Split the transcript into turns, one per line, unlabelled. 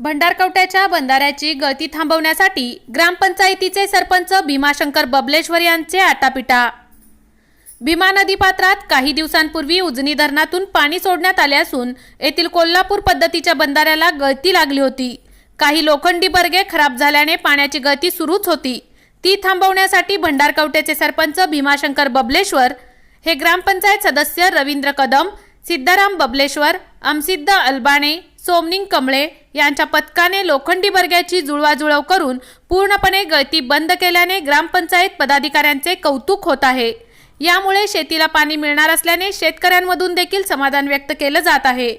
भंडारकवट्याच्या बंधाऱ्याची गळती थांबवण्यासाठी ग्रामपंचायतीचे सरपंच भीमाशंकर बबलेश्वर यांचे आटापिटा. भीमा नदीपात्रात काही दिवसांपूर्वी उजनी धरणातून पाणी सोडण्यात आले असून येथील कोल्हापूर पद्धतीच्या बंधाऱ्याला गळती लागली होती. काही लोखंडी बर्गे खराब झाल्याने पाण्याची गळती सुरूच होती. ती थांबवण्यासाठी भंडारकवट्याचे सरपंच भीमाशंकर बबलेश्वर हे ग्रामपंचायत सदस्य रवींद्र कदम सिद्धाराम बबलेश्वर अमसिद्ध अल्बाणे सोमनिंग कमळे यांच्या पथकाने लोखंडी बर्ग्याची जुळवाजुळव करून पूर्णपणे गळती बंद केल्याने ग्रामपंचायत पदाधिकाऱ्यांचे कौतुक होत आहे. यामुळे शेतीला पाणी मिळणार असल्याने शेतकऱ्यांमधून देखील समाधान व्यक्त केलं जात आहे.